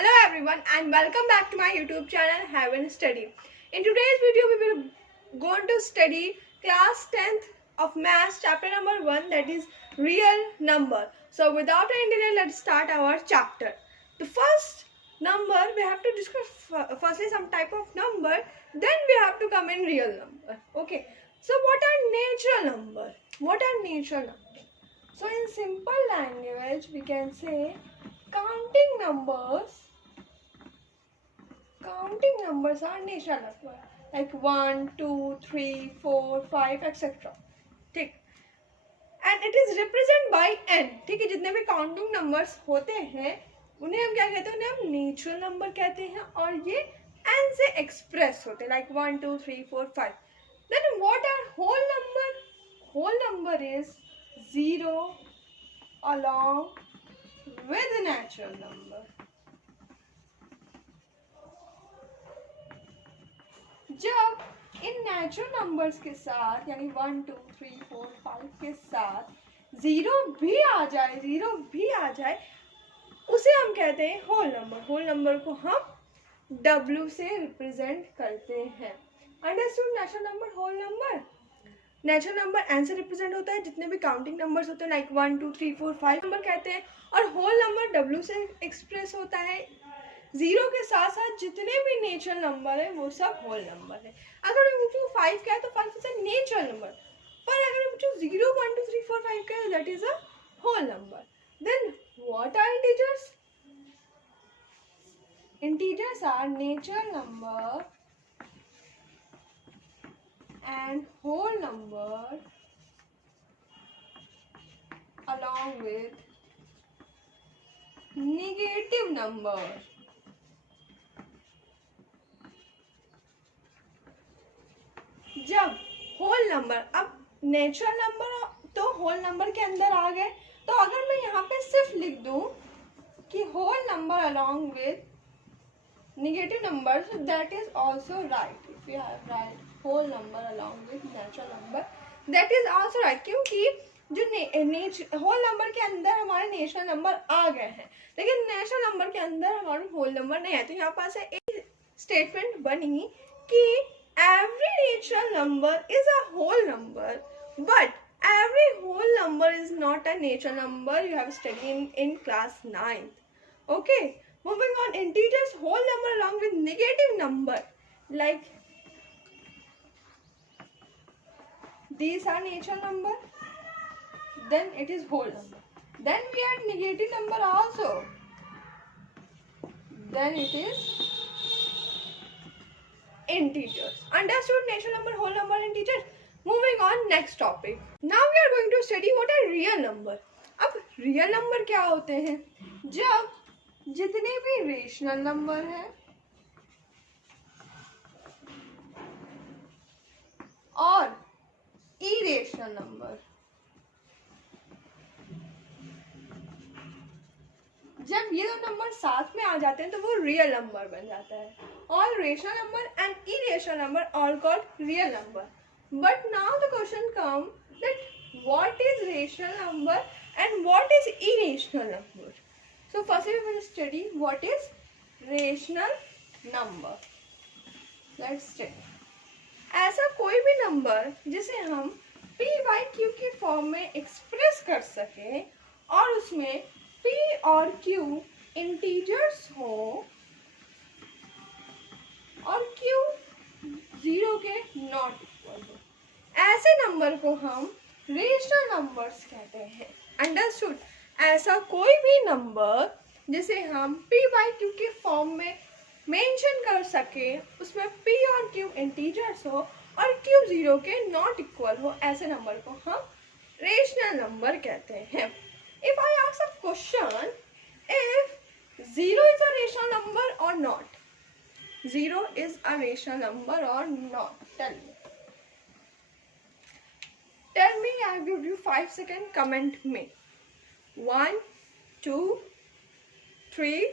Hello everyone and welcome back to my YouTube channel Heaven Study. In today's video we will going to study class 10th of Maths chapter number 1, that is real number. So without any delay, let's start our chapter. The first number we have to discuss firstly some type of number, then we have to come in real number. Okay, so what are natural number? What are natural number? So in simple language we can say counting numbers are natural number, like 1, 2, 3, 4, 5 etc. ठीक, and it is represented by n. ठीक है, जितने भी counting numbers होते हैं उन्हें हम क्या कहते हैं? उन्हें हम नेचुरल नंबर कहते हैं और ये n से एक्सप्रेस होते हैं, like 1, 2, 3, 4, 5. Then what are whole number? Whole number is 0 along with natural number. जब इन नेचुरल नंबर्स के साथ यानी 1, 2, 3, 4, 5 के साथ जीरो भी आ जाए उसे हम कहते हैं होल नंबर. होल नंबर को हम W से रिप्रेजेंट करते हैं. Understood? Natural number, whole number. Natural number n से रिप्रेजेंट होता है, जितने भी काउंटिंग नंबर्स होते हैं लाइक 1, 2, 3, 4, 5 नंबर कहते हैं, और होल नंबर W से एक्सप्रेस होता है. जीरो के साथ साथ जितने भी नेचुरल नंबर है वो सब होल नंबर है. अगर मैं पूछूँ 5 क्या है तो 5 इज अ नेचुरल नंबर, पर अगर मैं पूछूँ 0, 1, 2, 3, 4, 5 क्या है, that is a whole number. Then what are integers? Integers are natural number and whole number along with negative number. जब होल नंबर, अब नेचुरल नंबर तो होल नंबर के अंदर आ गए, तो अगर मैं यहाँ पे सिर्फ लिख दूं कि whole number along with negative number, so that is also right. If you have right whole number along with natural number, that is also right. क्योंकि जो होल नंबर के अंदर हमारे नेचुरल नंबर आ गए हैं, लेकिन नेचुरल नंबर के अंदर हमारे होल नंबर नहीं है. तो यहाँ पास एक स्टेटमेंट बनी कि every natural number is a whole number, but every whole number is not a natural number. You have studied in class 9th. Okay, moving on. Integers, whole number along with negative number, like these are natural number, then it is whole number. Then we add negative number also, then it is integers. Understood? Natural number, whole number, integers. Moving on, next topic. Now we are going to study what are real number. अब real number क्या होते हैं? जब जितने भी rational number है और irrational number, जब ये दो नंबर साथ में आ जाते हैं तो वो रियल नंबर बन जाता है. All rational number and irrational number are called real number. But now the question comes that what is rational number and what is irrational number. So first we will study what is rational number. Let's study. ऐसा कोई भी number जिसे हम p by q की form में express कर सके और उसमें p और q इंटीजर्स हो और q 0 के नॉट इक्वल हो, ऐसे नंबर को हम रेशनल नंबर्स कहते हैं. अंडरस्टूड? ऐसा कोई भी नंबर जिसे हम p बाई q के फॉर्म में मेंशन कर सके, उसमें p और q इंटीजर्स हो और q 0 के नॉट इक्वल हो, ऐसे नंबर को हम रेशनल नंबर कहते हैं. If I ask a question, if 0 is a rational number or not? 0 is a rational number or not? Tell me. Tell me, I give you 5 seconds, comment me. 1, 2, 3,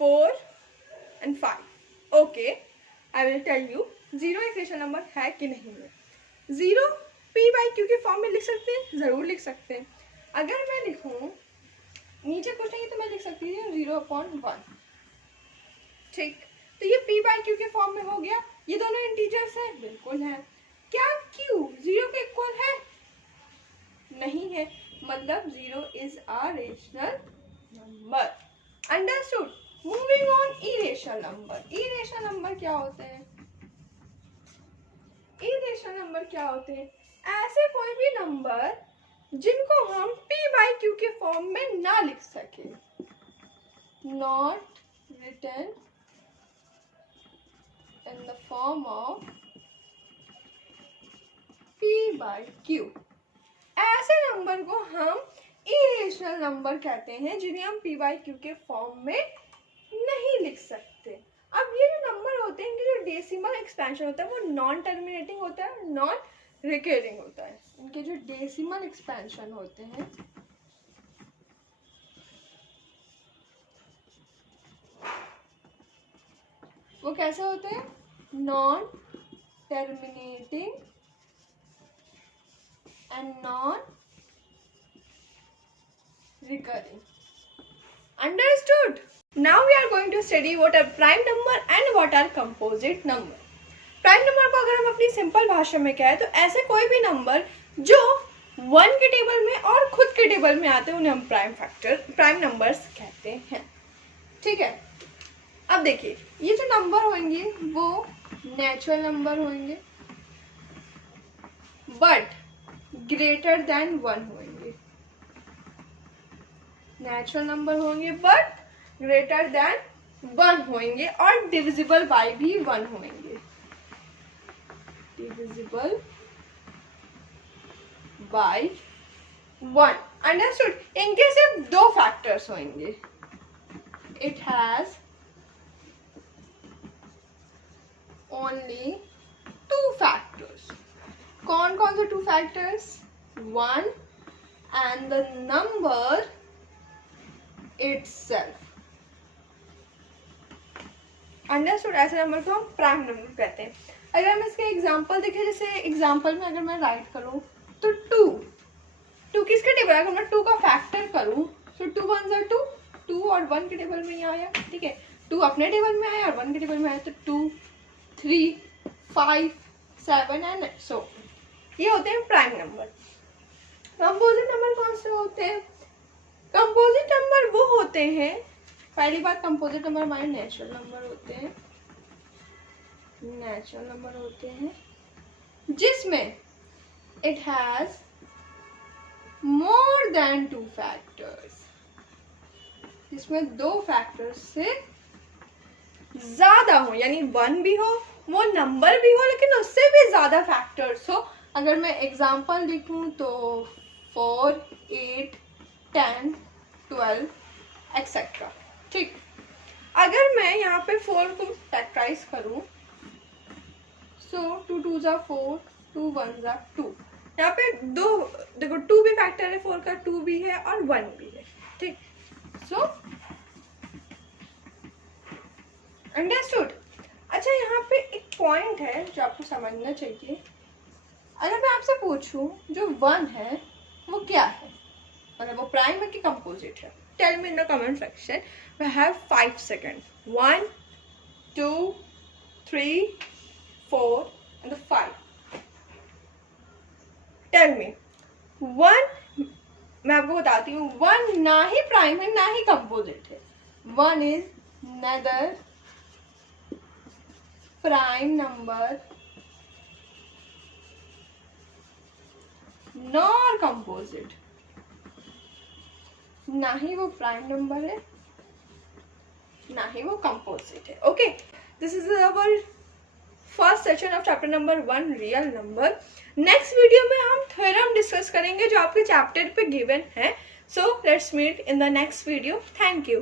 4 and 5. Okay, I will tell you 0 एक rational number है कि नहीं है. 0 p by q के form में लिख सकते हैं, जरूर लिख सकते हैं. अगर मैं लिखूं नीचे क्वेश्चन है तो मैं लिख सकती हूँ 0/1. ठीक, तो ये p बाई क्यू के फॉर्म में हो गया। ये दोनों इंटीजर्स है, बिल्कुल है। क्या q 0 के इक्वल है? नहीं है, मतलब 0 is a rational number. Understood. Moving on irrational number. Irrational number क्या होते हैं? इरेशनल नंबर क्या होते हैं? ऐसे कोई भी नंबर जिनको हम p बाई क्यू के फॉर्म में ना लिख सके, not written in the form of p by q। ऐसे नंबर को हम इरेशनल नंबर कहते हैं, जिन्हें हम p by q के फॉर्म में नहीं लिख सकते। अब ये जो नंबर होते हैं, इनके जो डेसिमल एक्सपेंशन होता है वो नॉन टर्मिनेटिंग होता है, नॉन रिकरिंग होता है। इनके जो डेसिमल एक्सपेंशन होते हैं वो कैसे होते हैं? Non terminating and non recurring. Understood? Now we are going to study what are prime number and what are composite number. Prime number को अगर हम अपनी सिंपल भाषा में कहें तो ऐसे कोई भी नंबर जो 1 के टेबल में और खुद के टेबल में आते हैं उन्हें हम प्राइम नंबर्स कहते हैं। ठीक है, अब देखिए ये जो नंबर होंगे वो नेचुरल नंबर होंगे बट ग्रेटर देन 1 होंगे। नेचुरल नंबर होंगे बट ग्रेटर देन 1 होंगे और डिविजिबल बाय भी 1 होंगे। Divisible by 1। अंडरस्टूड। इनके सिर्फ 2 फैक्टर्स होंगे। It has only 2 factors. कौन कौन से 2 factors? 1 and the number itself। Understood. ऐसे नंबर को हम प्राइम नंबर कहते हैं। अगर हम इसके एग्जांपल देखें, जैसे एग्जांपल में अगर मैं राइट करूं तो 2 किसके टेबल? अगर मैं 2 का फैक्टर करूं तो 2 1 जा 2 और 1 के टेबल में ही आया। ठीक है, 2 अपने टेबल में आया और 1 के टेबल में आया तो 2 3 5 7 एंड सो ये होते हैं प्राइम नंबर। कंपोजिट नंबर कौन से होते हैं? कंपोजिट नंबर वो होते हैं, पहली बात कंपोजिट नंबर हमारे नेचुरल नंबर होते हैं। नेचुरल नंबर होते हैं जिसमें it has more than 2 factors, जिसमें 2 फैक्टर्स से ज्यादा हो, यानी 1 भी हो, वो नंबर भी हो, लेकिन उससे भी ज्यादा फैक्टर्स हो। अगर मैं एग्जांपल लिखूं तो 4 8 10 12 एक्सेट्रा। ठीक, अगर मैं यहाँ पे 4 को फैक्टराइज करूँ सो 2 2 जा 4 2 1 जा 2। यहाँ पे 2 देखो 2 भी फैक्टर है, 4 का 2 भी है और 1 भी है। ठीक, सो अंडरस्टूड। अच्छा, यहाँ पे एक पॉइंट है जो आपको समझना चाहिए। अगर मैं आपसे पूछूं जो 1 है वो क्या है, मतलब वो प्राइम है कि कंपोजिट है? Tell me in the comment section. We have 5 second. 1 2 3 4 and 5। Tell me 1। मैं आपको बताती हूँ 1 ना ही प्राइम है ना ही कंपोजिट है। 1 is nether prime number nor composite. ना ही वो प्राइम नंबर है ना ही वो कंपोजिट है। Okay, this is our first session of chapter number 1 real number. Next video में हम थ्योरम डिस्कस करेंगे जो आपके चैप्टर पे गिवन है। So let's meet in the next video. Thank you.